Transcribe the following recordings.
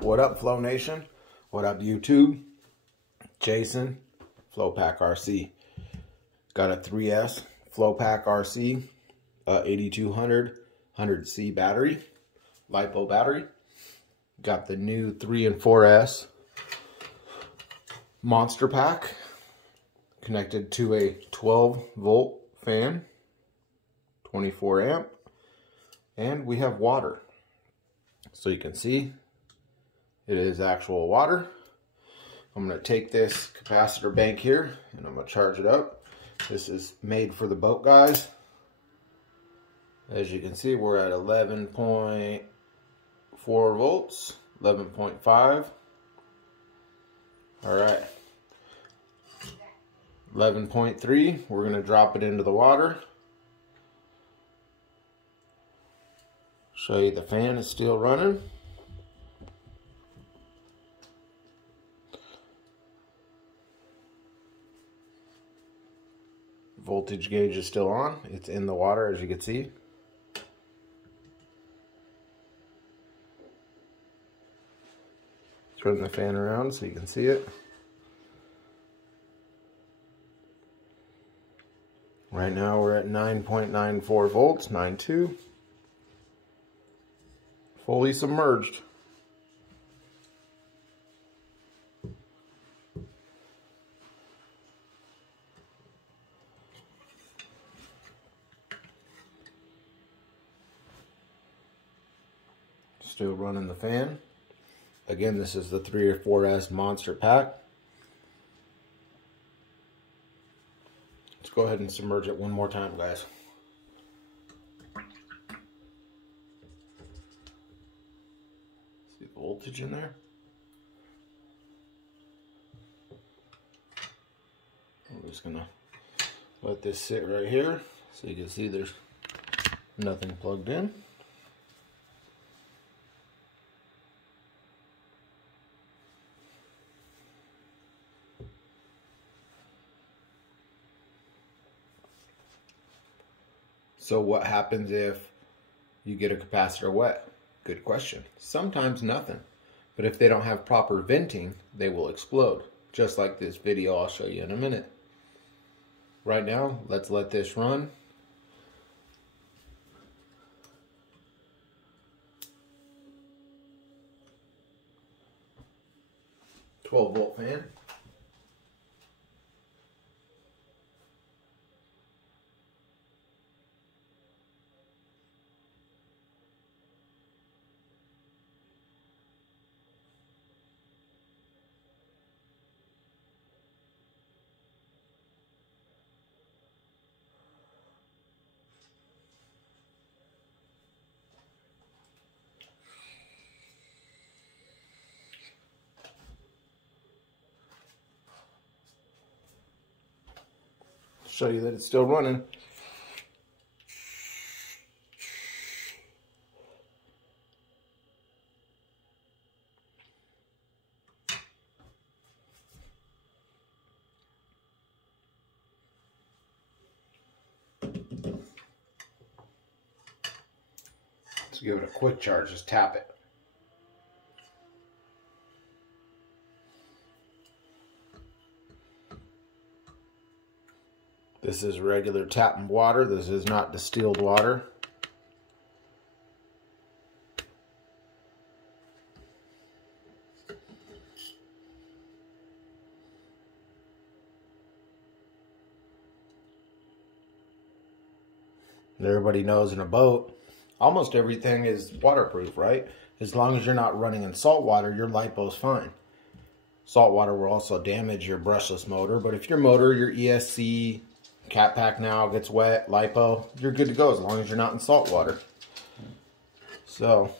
What up, Flow Nation? What up, YouTube? Jason, Flowpack RC. Got a 3S Flowpack RC, 8200 100C battery, LiPo battery. Got the new 3 and 4S monster pack connected to a 12-volt fan, 24 amp, and we have water. So you can see it is actual water. I'm going to take this capacitor bank here and I'm going to charge it up. This is made for the boat guys. As you can see, we're at 11.4 volts, 11.5. All right. 11.3, we're going to drop it into the water. Show you the fan is still running. Voltage gauge is still on. It's in the water, as you can see. Turn the fan around so you can see it. Right now we're at 9.94 volts, 9.2. Fully submerged. Still running the fan. Again, this is the 3 or 4S monster pack. Let's go ahead and submerge it one more time, guys. See the voltage in there? I'm just gonna let this sit right here so you can see there's nothing plugged in. So what happens if you get a capacitor wet? Good question. Sometimes nothing. But if they don't have proper venting, they will explode. Just like this video I'll show you in a minute. Right now, let's let this run. "12-volt fan. Show you that it's still running. Let's give it a quick charge, just tap it. This is regular tap water. This is not distilled water. And everybody knows in a boat, almost everything is waterproof, right? As long as you're not running in salt water, your LiPo's fine. Salt water will also damage your brushless motor, but if your motor, your ESC, cappack now gets wet, LiPo, you're good to go as long as you're not in salt water. So,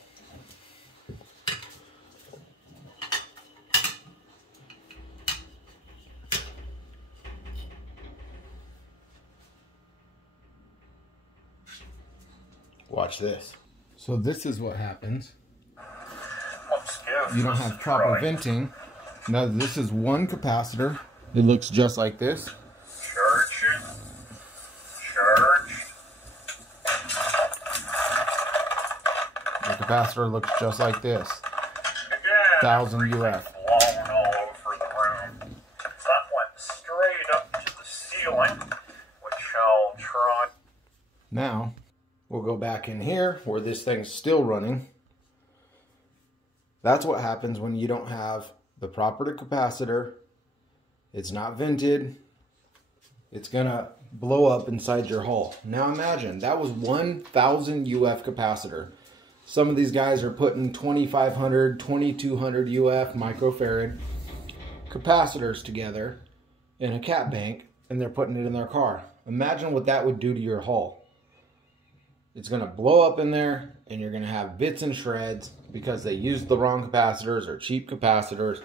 watch this. So this is what happens. You don't have proper venting. Now this is one capacitor. It looks just like this. The capacitor looks just like this. Again, 1,000 UF. Blown all over the room. That went straight up to the ceiling, which I'll try. Now, we'll go back in here where this thing's still running. That's what happens when you don't have the proper capacitor. It's not vented. It's gonna blow up inside your hull. Now imagine, that was 1,000 UF capacitor. Some of these guys are putting 2,500, 2,200 UF microfarad capacitors together in a cap bank, and they're putting it in their car. Imagine what that would do to your hull. It's gonna blow up in there, and you're gonna have bits and shreds because they used the wrong capacitors or cheap capacitors.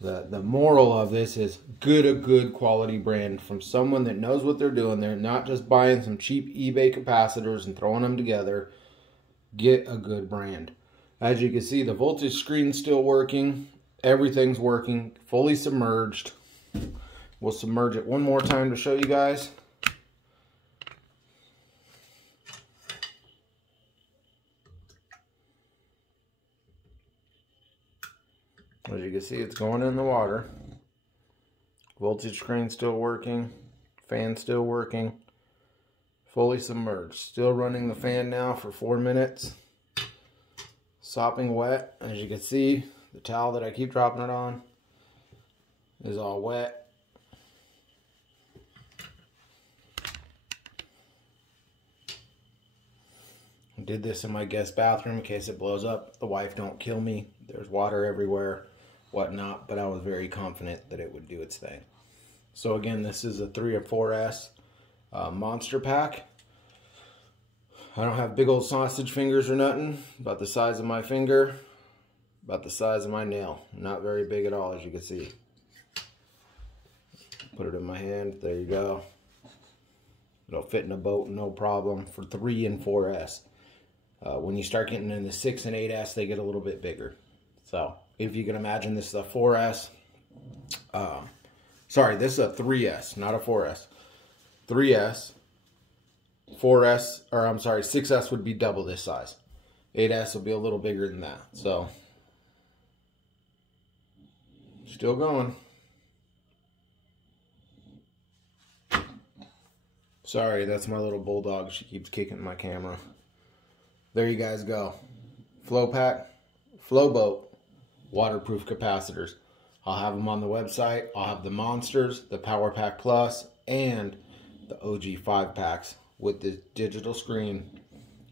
The moral of this is a good quality brand from someone that knows what they're doing. They're not just buying some cheap eBay capacitors and throwing them together. Get a good brand. As you can see, the voltage screen's still working. Everything's working, fully submerged. We'll submerge it one more time to show you guys. As you can see, it's going in the water. Voltage screen still working. Fan still working. Fully submerged. Still running the fan now for 4 minutes. Sopping wet. As you can see, the towel that I keep dropping it on is all wet. I did this in my guest bathroom in case it blows up. The wife don't kill me. There's water everywhere, whatnot, but I was very confident that it would do its thing. So again, this is a 3 or 4S monster pack. I don't have big old sausage fingers or nothing. About the size of my finger, about the size of my nail. Not very big at all, as you can see. Put it in my hand. There you go. It'll fit in a boat, no problem, for 3 and 4S. When you start getting into 6 and 8S, they get a little bit bigger. So, if you can imagine, this is a 4S. Sorry, this is a 3S, not a 4S. 3S. 4S, or I'm sorry, 6S would be double this size. 8S will be a little bigger than that. So, still going. Sorry, that's my little bulldog. She keeps kicking my camera. There you guys go. Flow pack, flow boat, waterproof capacitors. I'll have them on the website. I'll have the Monsters, the Power Pack Plus, and the OG 5 packs with the digital screen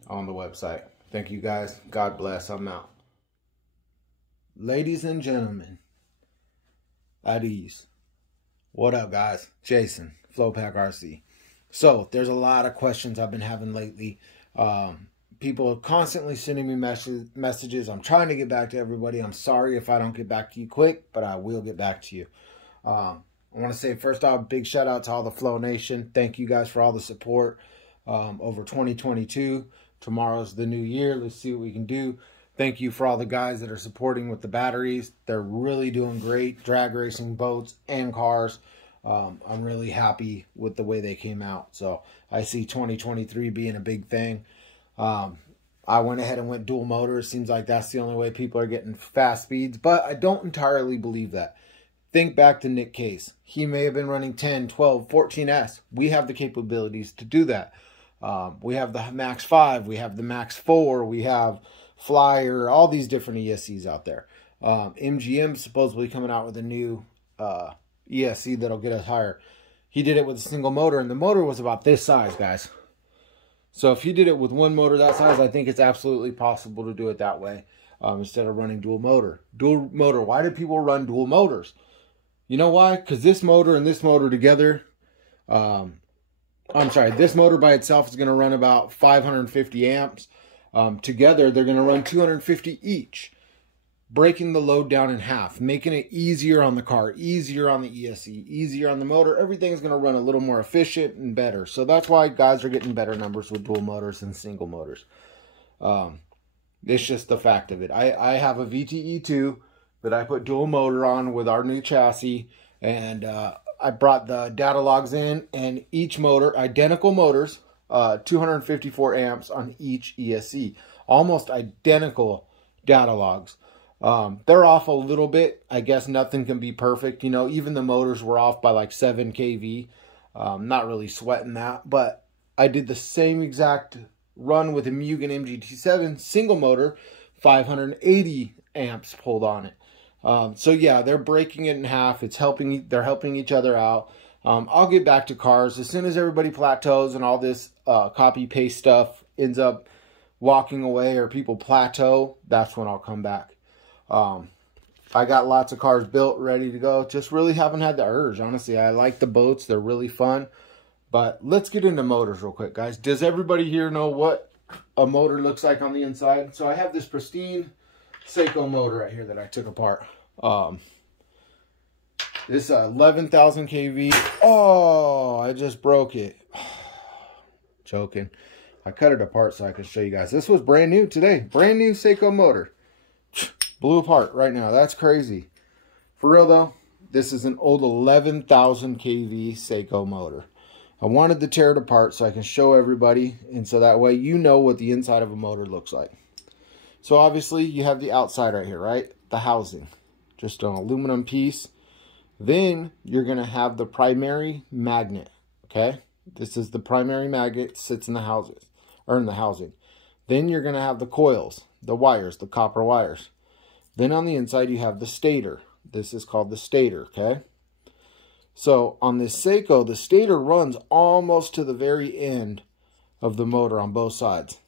on the website. Thank you guys. God bless. I'm out. Ladies and gentlemen, at ease. What up, guys? Jason, Flowpack RC. So, there's a lot of questions I've been having lately. People are constantly sending me messages. I'm trying to get back to everybody. I'm sorry if I don't get back to you quick, but I will get back to you. I want to say, first off, big shout out to all the Flow Nation. Thank you guys for all the support over 2022. Tomorrow's the new year. Let's see what we can do. Thank you for all the guys that are supporting with the batteries. They're really doing great. Drag racing boats and cars. I'm really happy with the way they came out. So I see 2023 being a big thing. I went ahead and went dual motor. It seems like that's the only way people are getting fast speeds, but I don't entirely believe that. Think back to Nick Case. He may have been running 10, 12, 14S. We have the capabilities to do that. We have the Max 5, we have the Max 4, we have Flyer, all these different ESCs out there. MGM supposedly coming out with a new ESC that'll get us higher. He did it with a single motor, and the motor was about this size, guys. So if you did it with one motor that size, I think it's absolutely possible to do it that way instead of running dual motor. Dual motor. Why do people run dual motors? You know why? Because this motor and this motor together, this motor by itself is going to run about 550 amps. Together, they're going to run 250 each, breaking the load down in half, making it easier on the car, easier on the ESC, easier on the motor. Everything's going to run a little more efficient and better. So that's why guys are getting better numbers with dual motors than single motors. It's just the fact of it. I have a VTE2 that I put dual motor on with our new chassis, and I brought the data logs in, and each motor, identical motors, 254 amps on each ESC, almost identical data logs. They're off a little bit. I guess nothing can be perfect. You know, even the motors were off by like 7 kV. Not really sweating that, but I did the same exact run with a Mugen MGT7 single motor, 580 amps pulled on it. So yeah, they're breaking it in half. It's helping. They're helping each other out. I'll get back to cars as soon as everybody plateaus and all this copy paste stuff ends up walking away or people plateau. That's when I'll come back. I got lots of cars built, ready to go. Just really haven't had the urge, honestly. I like the boats. They're really fun. But let's get into motors real quick, guys. Does everybody here know what a motor looks like on the inside? So I have this pristine Seiko motor right here that I took apart. This 11,000 kV. Oh, I just broke it. Joking. I cut it apart so I can show you guys. This was brand new today. Brand new Seiko motor. Blew apart right now. That's crazy. For real though, this is an old 11,000 kV Seiko motor. I wanted to tear it apart so I can show everybody, and so that way you know what the inside of a motor looks like. So obviously you have the outside right here, right? The housing. Just an aluminum piece. Then you're going to have the primary magnet, okay? This is the primary magnet, sits in the houses, or in the housing. Then you're going to have the coils, the wires, the copper wires. Then on the inside you have the stator. This is called the stator, okay? So on this Seiko, the stator runs almost to the very end of the motor on both sides.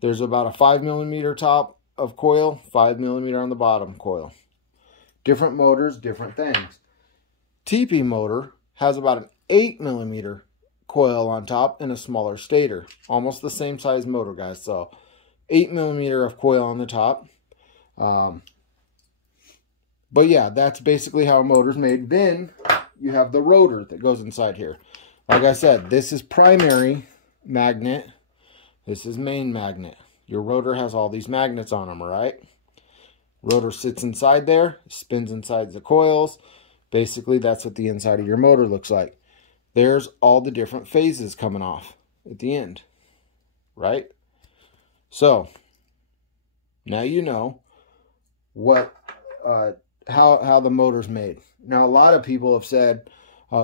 There's about a 5mm top of coil, 5mm on the bottom coil. Different motors, different things. TP motor has about an 8mm coil on top and a smaller stator. Almost the same size motor, guys. So 8mm of coil on the top. But yeah, that's basically how a motor's made. Then you have the rotor that goes inside here. Like I said, this is primary magnet. This is main magnet. Your rotor has all these magnets on them, all right? Rotor sits inside there, spins inside the coils. Basically, that's what the inside of your motor looks like. There's all the different phases coming off at the end, right? So, now you know what how the motor's made. Now, a lot of people have said,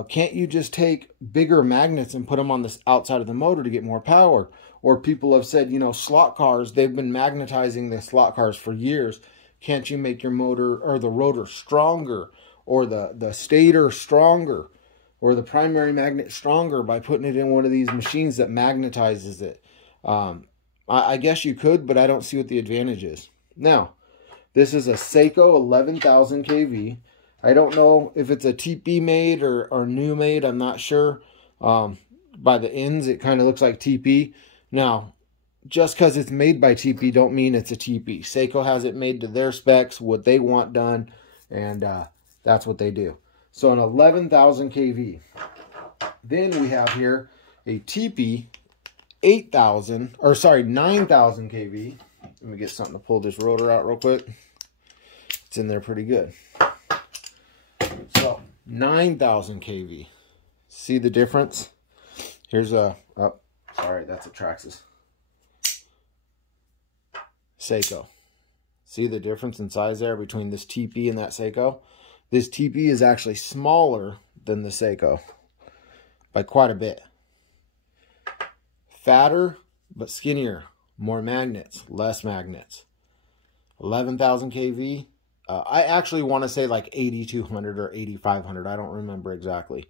can't you just take bigger magnets and put them on this outside of the motor to get more power? Or people have said, you know, slot cars, they've been magnetizing the slot cars for years. Can't you make your motor or the rotor stronger, or the stator stronger, or the primary magnet stronger by putting it in one of these machines that magnetizes it? I guess you could, but I don't see what the advantage is. Now, this is a Seiko 11,000 kV. I don't know if it's a TP made or new made. I'm not sure. By the ends, it kind of looks like TP. Now, just because it's made by TP don't mean it's a TP. Seiko has it made to their specs, what they want done, and that's what they do. So an 11,000 kV. Then we have here a TP 9,000 kV. Let me get something to pull this rotor out real quick. It's in there pretty good. So 9,000 kV. See the difference? Here's a, oh, sorry, that's a Traxxas. Seiko. See the difference in size there between this TP and that Seiko? This TP is actually smaller than the Seiko by quite a bit. Fatter, but skinnier. More magnets, less magnets. 11,000 kV. I actually want to say like 8,200 or 8,500. I don't remember exactly.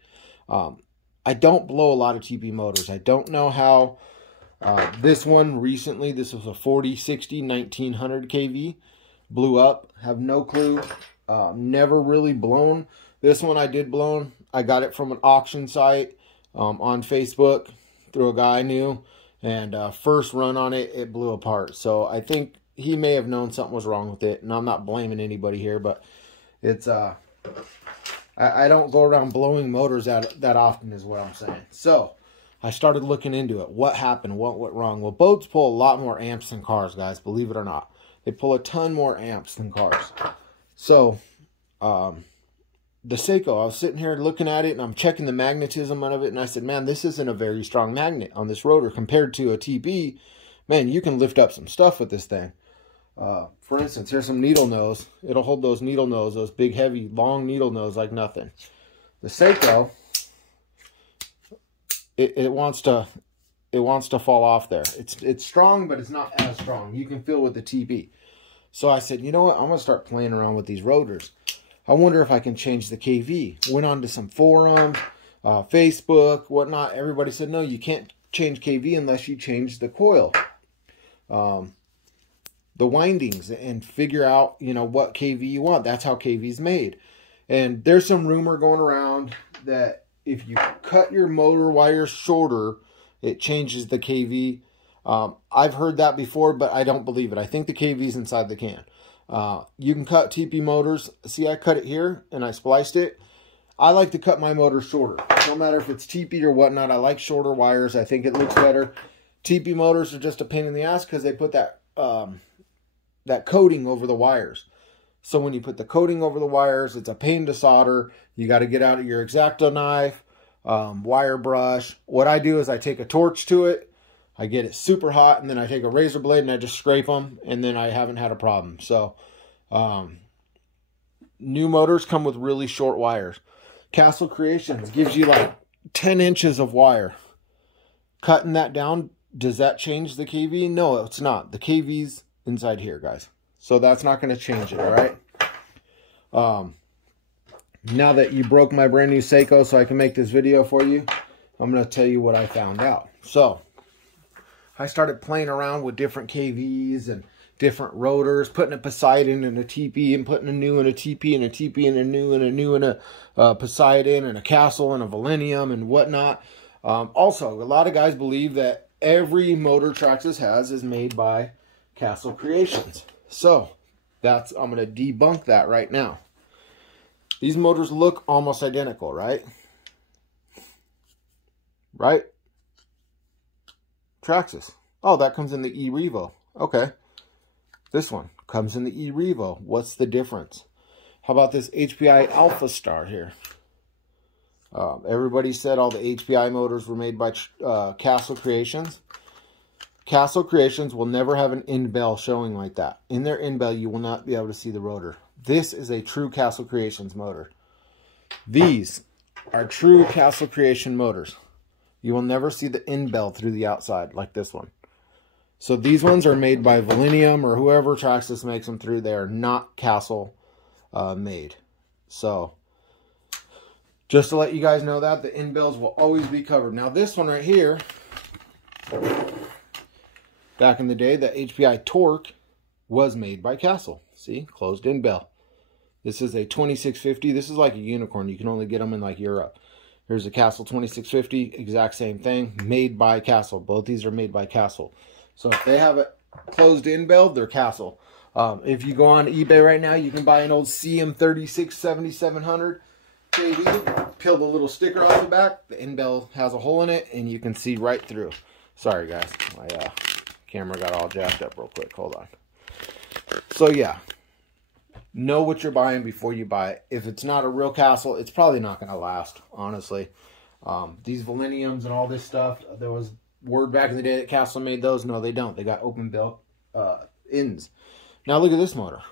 I don't blow a lot of TP motors. I don't know how this one recently, this was a 4060 1900 kV, blew up. Have no clue. Never really blown. This one I did blown. I got it from an auction site on Facebook through a guy I knew. And first run on it, it blew apart. So I think he may have known something was wrong with it. And I'm not blaming anybody here, but it's I don't go around blowing motors out that often is what I'm saying. So I started looking into it. What happened? What went wrong? Well, boats pull a lot more amps than cars, guys. Believe it or not. They pull a ton more amps than cars. So the Seiko, I was sitting here looking at it and I'm checking the magnetism of it. And I said, man, this isn't a very strong magnet on this rotor compared to a TP. Man, you can lift up some stuff with this thing. For instance, here's some needle nose. It'll hold those needle nose, those big, heavy, long needle nose like nothing. The Seiko, it wants to fall off there. It's strong, but it's not as strong. You can feel with the TP. So I said, you know what? I'm going to start playing around with these rotors. I wonder if I can change the KV. Went on to some forums, Facebook, whatnot. Everybody said, no, you can't change KV unless you change the coil, the windings, and figure out, you know, what KV you want. That's how KV is made. And there's some rumor going around that if you cut your motor wires shorter, it changes the KV. I've heard that before, but I don't believe it. I think the KV is inside the can. You can cut TP motors. See, I cut it here and I spliced it. I like to cut my motor shorter. No matter if it's TP or whatnot, I like shorter wires. I think it looks better. TP motors are just a pain in the ass because they put that that coating over the wires. So when you put the coating over the wires, it's a pain to solder. You got to get out your X-Acto knife, wire brush. What I do is I take a torch to it. I get it super hot, and then I take a razor blade and I just scrape them, and then I haven't had a problem. So new motors come with really short wires. Castle Creations gives you like 10 inches of wire. Cutting that down, does that change the KV? No, it's not. The KV's inside here, guys. So that's not going to change it, all right? Now that you broke my brand new Seiko so I can make this video for you, I'm going to tell you what I found out. So I started playing around with different KVs and different rotors, putting a Poseidon and a TP, and putting a new and a TP and a TP and a new and a new and a Poseidon and a Castle and a Millennium and whatnot. Also, a lot of guys believe that every motor Traxxas has is made by Castle Creations. So I'm going to debunk that right now. These motors look almost identical, right? Right? Traxxas. Oh, that comes in the E-Revo. Okay. This one comes in the E-Revo. What's the difference? How about this HPI Alpha Star here? Everybody said all the HPI motors were made by Castle Creations. Castle Creations will never have an end bell showing like that. In their end bell, you will not be able to see the rotor. This is a true Castle Creations motor. These are true Castle Creation motors. You will never see the end bell through the outside like this one. So these ones are made by Millennium or whoever Traxxas makes them through. They are not Castle made. So just to let you guys know that, the end bells will always be covered. Now this one right here, back in the day, the HPI Torque was made by Castle. See, closed end bell. This is a 2650. This is like a unicorn. You can only get them in like Europe. Here's a Castle 2650, exact same thing, made by Castle. Both these are made by Castle. So if they have a closed end bell, they're Castle. If you go on eBay right now, you can buy an old CM36 7700 KV, peel the little sticker off the back. The end bell has a hole in it, and you can see right through. Sorry, guys. My camera got all jacked up real quick. Hold on. So, yeah. Know what you're buying before you buy it. If it's not a real Castle, it's probably not going to last, honestly. These Millenniums and all this stuff, there was word back in the day that Castle made those. No, they don't. They got open belt ends. Now look at this motor.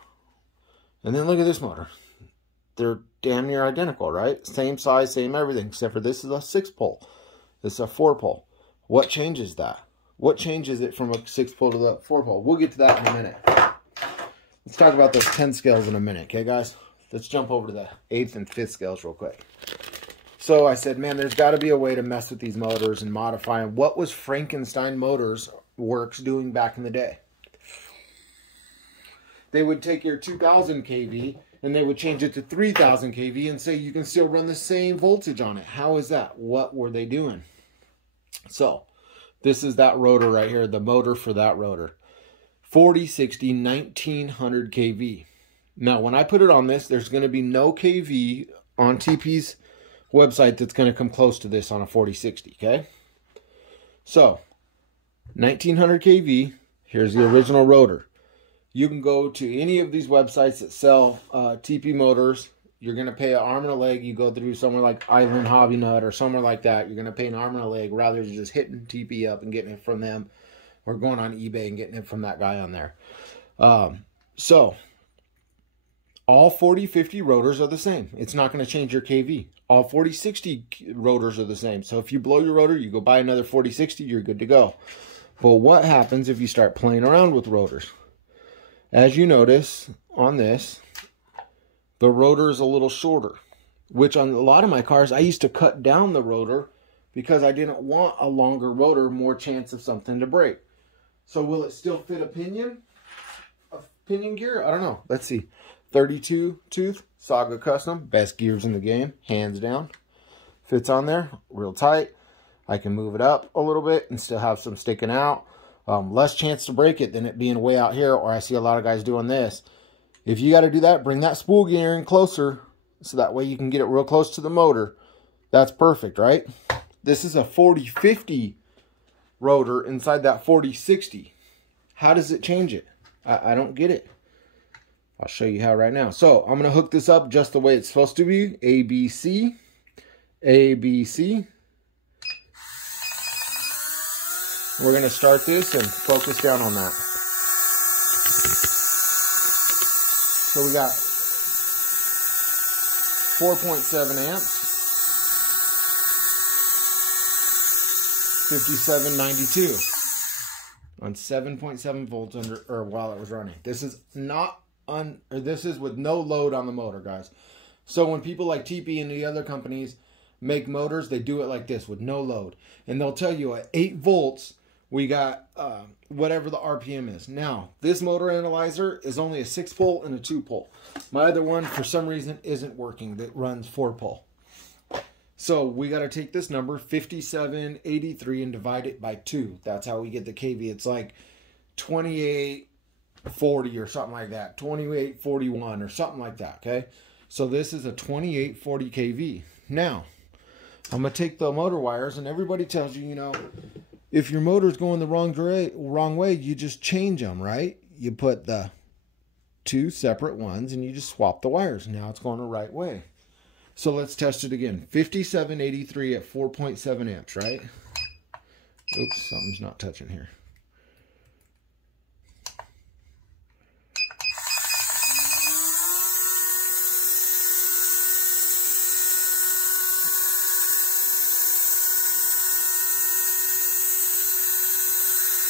And then look at this motor. They're damn near identical, right? Same size, same everything, except for this is a 6-pole. This is a 4-pole. What changes that? What changes it from a 6-pole to the 4-pole? We'll get to that in a minute. Let's talk about those 10 scales in a minute, okay, guys? Let's jump over to the 8th and 5th scales real quick. So I said, man, there's got to be a way to mess with these motors and modify them. What was Frankenstein Motors Works doing back in the day? They would take your 2000 kV and they would change it to 3000 kV and say you can still run the same voltage on it. How is that? What were they doing? So this is that rotor right here, the motor for that rotor. 4060 1900 kV. Now, when I put it on this, there's going to be no kV on TP's website that's going to come close to this on a 4060, okay? So, 1900 kV, here's the original rotor. You can go to any of these websites that sell TP motors. You're going to pay an arm and a leg. You go through somewhere like Island Hobby Nut or somewhere like that. You're going to pay an arm and a leg rather than just hitting TP up and getting it from them or going on eBay and getting it from that guy on there. So all 4050 rotors are the same. It's not going to change your kV. All 4060 rotors are the same. So if you blow your rotor, you go buy another 4060, you're good to go. But what happens if you start playing around with rotors? As you notice on this, the rotor is a little shorter, which on a lot of my cars, I used to cut down the rotor because I didn't want a longer rotor, more chance of something to break. So will it still fit a pinion gear? I don't know. Let's see. 32 tooth, Saga Custom, best gears in the game, hands down. Fits on there, real tight. I can move it up a little bit and still have some sticking out. Less chance to break it than it being way out here, or I see a lot of guys doing this. If you got to do that, bring that spool gear in closer, so that way you can get it real close to the motor. That's perfect, right? This is a 4050 rotor inside that 4060. How does it change it? I don't get it. I'll show you how right now. So I'm going to hook this up just the way it's supposed to be. ABC. ABC. We're going to start this and focus down on that. So we got 4.7 amps. 5792 on 7.7 volts while it was running. This is this is with no load on the motor, guys. So when people like TP and the other companies make motors, they do it like this with no load, and they'll tell you at 8 volts we got whatever the RPM is. Now this motor analyzer is only a 6-pole and a 2-pole. My other one for some reason isn't working, that runs 4-pole. So we got to take this number 5783 and divide it by 2. That's how we get the kV. It's like 2840 or something like that. 2841 or something like that, okay? So this is a 2840 kV. Now, I'm going to take the motor wires, and everybody tells you, you know, if your motor's going the wrong way, you just change them, right? You put the 2 separate ones and you just swap the wires. Now it's going the right way. So let's test it again. 5783 at 4.7 amps, right? Oops, something's not touching here.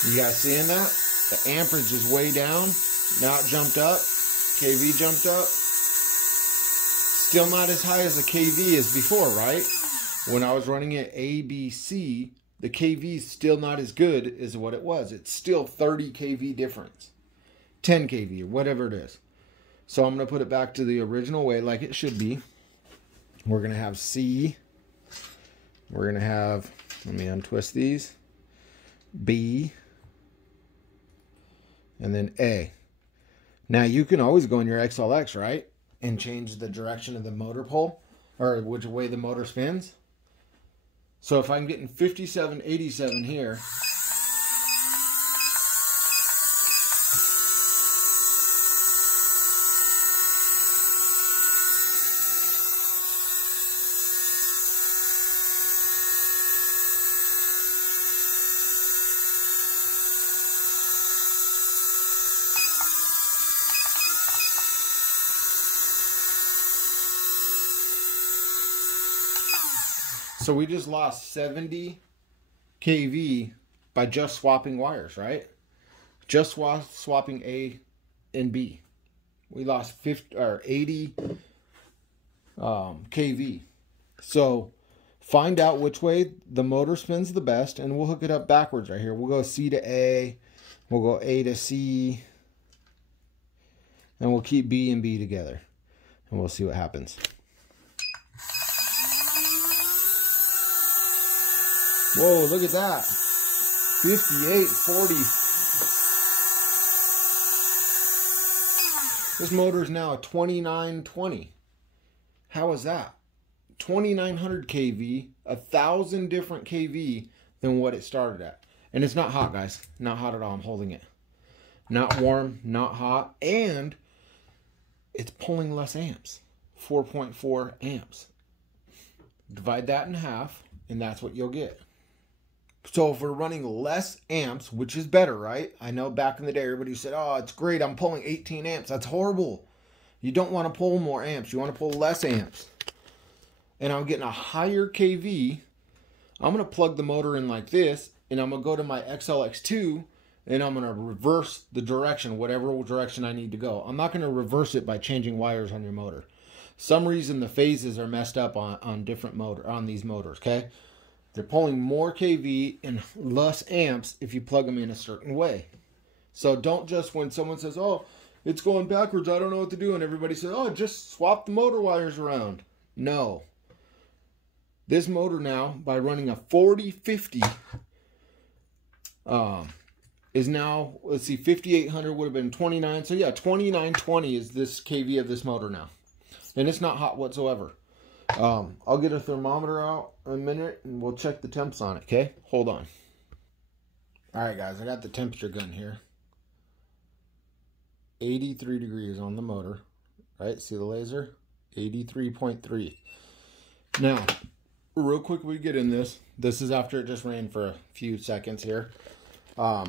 You guys seeing that? The amperage is way down. Now it jumped up. kV jumped up. Still not as high as the kV as before, right? When I was running at ABC, the kV is still not as good as what it was. It's still 30 kV difference. 10 kV, or whatever it is. So I'm going to put it back to the original way like it should be. We're going to have C. We're going to have, let me untwist these. B. And then A. Now you can always go in your XLX, right? And change the direction of the motor pole, or which way the motor spins. So if I'm getting 5787 here, so we just lost 70 kV by just swapping wires, right? Just swapping A and B. We lost 80 kV. So find out which way the motor spins the best, and we'll hook it up backwards right here. We'll go C to A, we'll go A to C, and we'll keep B and B together, and we'll see what happens. Whoa, look at that. 5840. This motor is now a 2920. How is that? 2900 kV, 1,000 different kV than what it started at. And it's not hot, guys. Not hot at all. I'm holding it. Not warm, not hot. And it's pulling less amps. 4.4 amps. Divide that in half, and that's what you'll get. So if we're running less amps, which is better, right? I know back in the day, everybody said, oh, it's great, I'm pulling 18 amps. That's horrible. You don't want to pull more amps. You want to pull less amps. And I'm getting a higher kV. I'm going to plug the motor in like this, and I'm going to go to my XLX2, and I'm going to reverse the direction, whatever direction I need to go. I'm not going to reverse it by changing wires on your motor. Some reason the phases are messed up on different on these motors, okay? They're pulling more kV and less amps if you plug them in a certain way. So don't just, when someone says, oh, it's going backwards, I don't know what to do, and everybody says, oh, just swap the motor wires around. No. This motor now, by running a 4050, is now, let's see, 5800 would have been 29. So yeah, 2920 is this kV of this motor now. And it's not hot whatsoever. I'll get a thermometer out in a minute and we'll check the temps on it, okay? Hold on. Alright guys, I got the temperature gun here. 83 degrees on the motor. Right, see the laser? 83.3. Now, real quick we get in this. This is after it just ran for a few seconds here. Now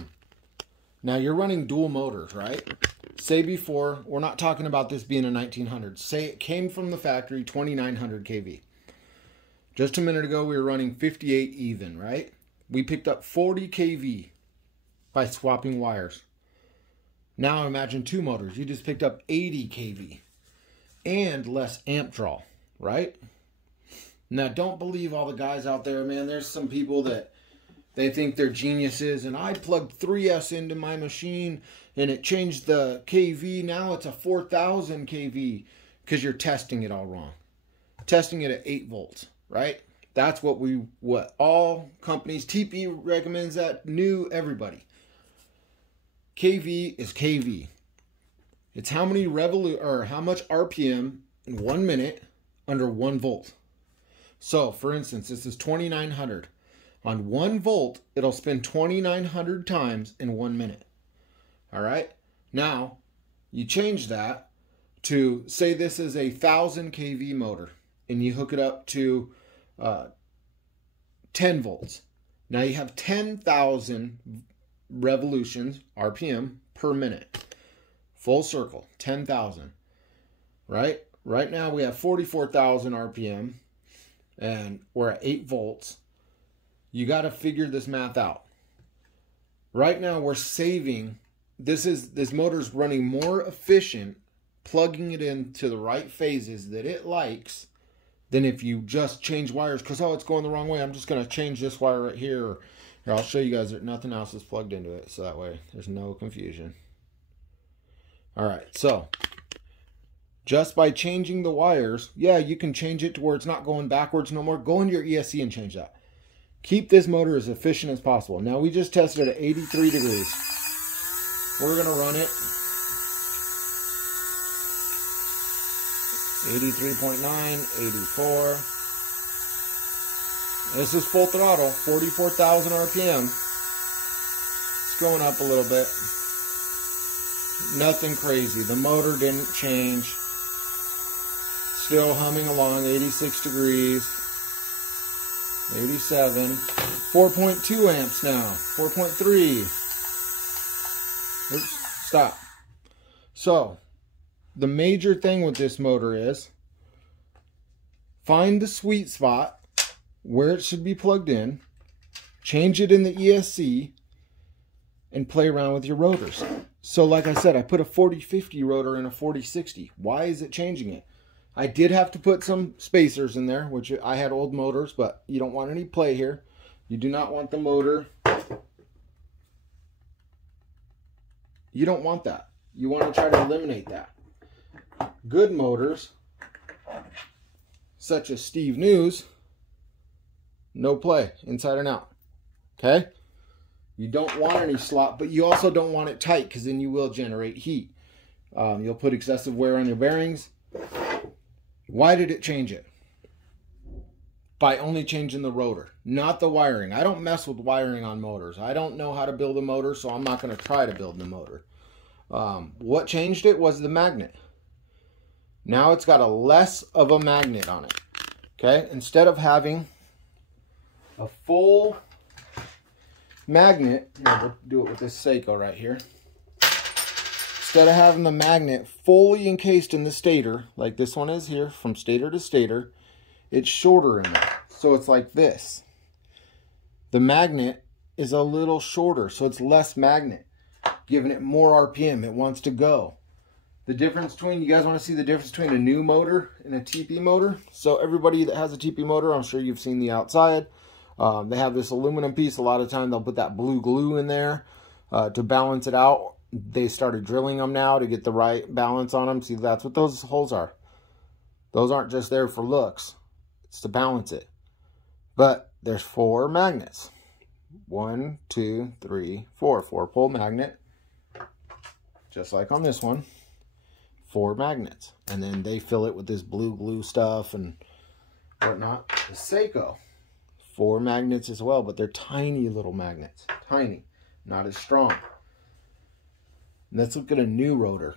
you're running dual motors, right? Say before, we're not talking about this being a 1900. Say it came from the factory, 2900 kV. Just a minute ago, we were running 58 even, right? We picked up 40 kV by swapping wires. Now imagine two motors. You just picked up 80 kV and less amp draw, right? Now, don't believe all the guys out there, man. There's some people that they think they're geniuses, and I plugged 3S into my machine, and it changed the kV. Now it's a 4000 kV because you're testing it all wrong. Testing it at 8 volts, right? That's what all companies, TP recommends that, new everybody. KV is KV. It's how many how much RPM in 1 minute under 1 volt. So, for instance, this is 2900. On 1 volt, it'll spin 2900 times in 1 minute. All right? Now, you change that to, say this is a 1000 kV motor, and you hook it up to 10 volts. Now you have 10,000 revolutions, RPM, per minute. Full circle, 10,000. Right? Right now we have 44,000 RPM, and we're at 8 volts. You got to figure this math out. Right now we're saving, this motor's running more efficient plugging it into the right phases that it likes than if you just change wires because, oh, it's going the wrong way. I'm just going to change this wire right here. Here, I'll show you guys that nothing else is plugged into it, so that way there's no confusion. All right, so just by changing the wires, yeah, you can change it to where it's not going backwards no more. Go into your ESC and change that. Keep this motor as efficient as possible. Now, we just tested it at 83 degrees. We're going to run it. 83.9, 84. This is full throttle, 44,000 RPM. It's going up a little bit. Nothing crazy. The motor didn't change. Still humming along, 86 degrees. 87. 4.2 amps now. 4.3. Oops, stop. So, the major thing with this motor is find the sweet spot where it should be plugged in, change it in the ESC, and play around with your rotors. So like I said, I put a 4050 rotor in a 4060. Why is it changing it? I did have to put some spacers in there, which I had old motors, but you don't want any play here. You do not want the motor. You don't want that. You want to try to eliminate that. Good motors, such as Steve News, no play, inside and out. Okay? You don't want any slop, but you also don't want it tight because then you will generate heat. You'll put excessive wear on your bearings. Why did it change it? By only changing the rotor, not the wiring. I don't mess with wiring on motors. I don't know how to build a motor, so I'm not going to try to build the motor. What changed it was the magnet. Now it's got a less of a magnet on it. Okay? Instead of having a full magnet, here, we'll do it with this Seiko right here. Instead of having the magnet fully encased in the stator, like this one is here, from stator to stator, it's shorter in there. So it's like this. The magnet is a little shorter, so it's less magnet, giving it more RPM. It wants to go. The difference between, you guys want to see the difference between a new motor and a TP motor? So everybody that has a TP motor, I'm sure you've seen the outside. They have this aluminum piece. A lot of time they'll put that blue glue in there to balance it out. They started drilling them now to get the right balance on them. See, that's what those holes are. Those aren't just there for looks. It's to balance it. But there's 4 magnets. 1, 2, 3, 4. 4-pole magnet. Just like on this one. 4 magnets. And then they fill it with this blue glue stuff and whatnot. The Seiko. 4 magnets as well, but they're tiny little magnets. Tiny. Not as strong. Let's look at a new rotor.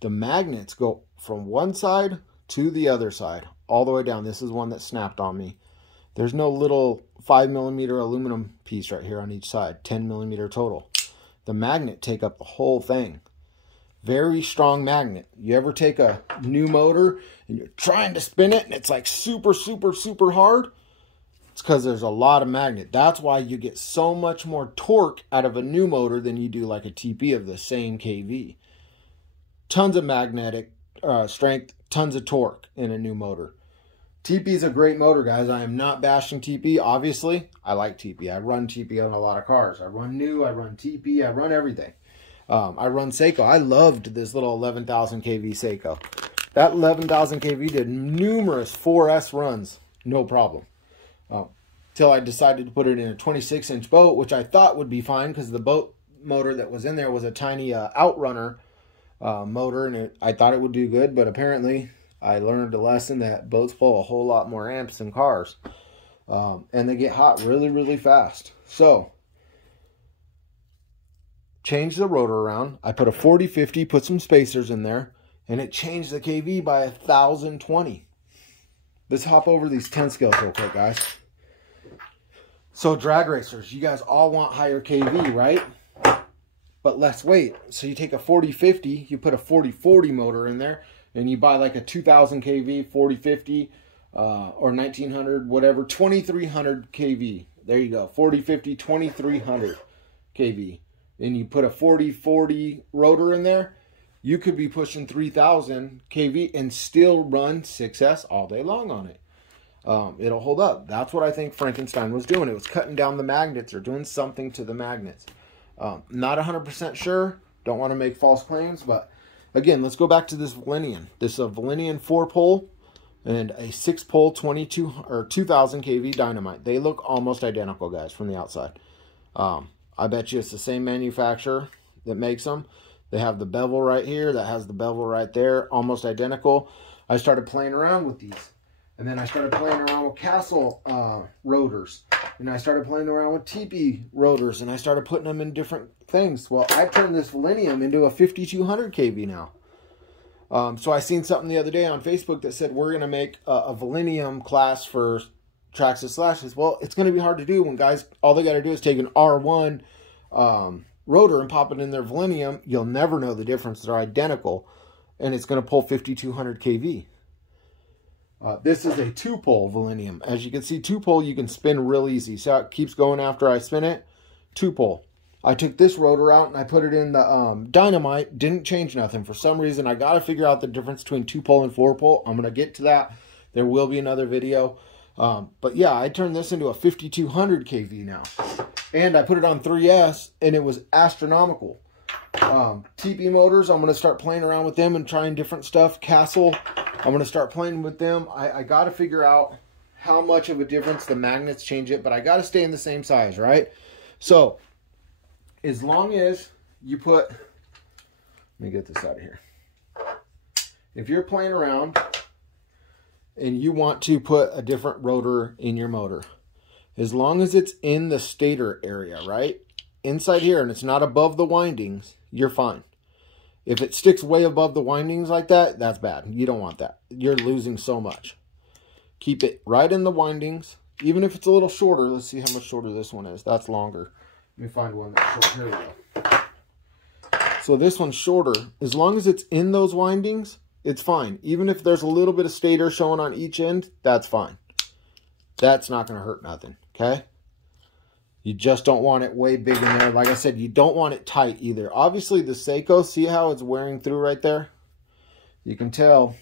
The magnets go from one side to the other side, all the way down. This is one that snapped on me. There's no little 5mm aluminum piece right here on each side, 10mm total. The magnet take up the whole thing. Very strong magnet. You ever take a new motor and you're trying to spin it and it's like super, super, super hard? It's because there's a lot of magnet. That's why you get so much more torque out of a new motor than you do like a TP of the same KV. Tons of magnetic strength, tons of torque in a new motor. TP is a great motor, guys. I am not bashing TP. Obviously, I like TP. I run TP on a lot of cars. I run new, I run TP, I run everything. I run Seiko. I loved this little 11,000 kV Seiko. That 11,000 kV did numerous 4S runs, no problem. Till I decided to put it in a 26-inch boat, which I thought would be fine because the boat motor that was in there was a tiny Outrunner motor, and I thought it would do good, but apparently I learned a lesson that boats pull a whole lot more amps than cars, and they get hot really, really fast. So, changed the rotor around. I put a 40-50, put some spacers in there, and it changed the KV by 1,020. Let's hop over these 10 scales real quick, guys. So drag racers, you guys all want higher KV, right? But less weight. So you take a 40-50, you put a 40-40 motor in there, and you buy like a 2,000 kV, 40-50, or 1,900, whatever, 2,300 kV. There you go, 40-50, 2,300 kV. And you put a 40-40 rotor in there, you could be pushing 3,000 kV and still run 6S all day long on it. It'll hold up. That's what I think Frankenstein was doing. It was cutting down the magnets or doing something to the magnets. Not 100% sure. Don't want to make false claims, but again, let's go back to this Valenian. This is a Valenian 4-pole and a 6-pole 2,000 kV dynamite. They look almost identical, guys, from the outside. I bet you it's the same manufacturer that makes them. They have the bevel right here. That has the bevel right there. Almost identical. I started playing around with these. And then I started playing around with Castle rotors. And I started playing around with TP rotors. And I started putting them in different things. Well, I turned this Valenium into a 5,200 kV now. So I seen something the other day on Facebook that said we're going to make a Valenium class for tracks and slashes. Well, it's going to be hard to do when guys, all they got to do is take an R1 rotor and pop it in their Valenium. You'll never know the difference. They're identical. And it's going to pull 5,200 kV. This is a 2-pole Valenium. As you can see, 2-pole you can spin real easy. See how it keeps going after I spin it? 2-pole. I took this rotor out and I put it in the dynamite. Didn't change nothing. For some reason, I got to figure out the difference between 2-pole and 4-pole. I'm going to get to that. There will be another video. But yeah, I turned this into a 5,200 kV now. And I put it on 3S and it was astronomical. TP motors, I'm going to start playing around with them and trying different stuff. Castle, I'm going to start playing with them. I got to figure out how much of a difference the magnets change it, but I got to stay in the same size, right? So, as long as you put, let me get this out of here. If you're playing around and you want to put a different rotor in your motor, as long as it's in the stator area, right? Inside here and it's not above the windings, you're fine. If it sticks way above the windings like that, that's bad. You don't want that. You're losing so much. Keep it right in the windings. even if it's a little shorter, let's see how much shorter this one is. That's longer. Let me find one that's short. Here we go. So this one's shorter. As long as it's in those windings, it's fine. Even if there's a little bit of stator showing on each end, that's fine. That's not going to hurt nothing, okay? You just don't want it way big in there. Like I said, you don't want it tight either. Obviously, the Seiko, see how it's wearing through right there? You can tell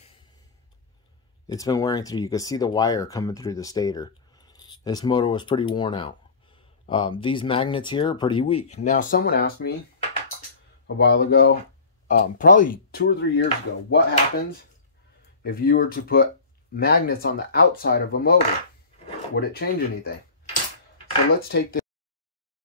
it's been wearing through. You can see the wire coming through the stator. This motor was pretty worn out. These magnets here are pretty weak. Now, someone asked me a while ago, probably 2 or 3 years ago, what happens if you were to put magnets on the outside of a motor? Would it change anything? So let's take this.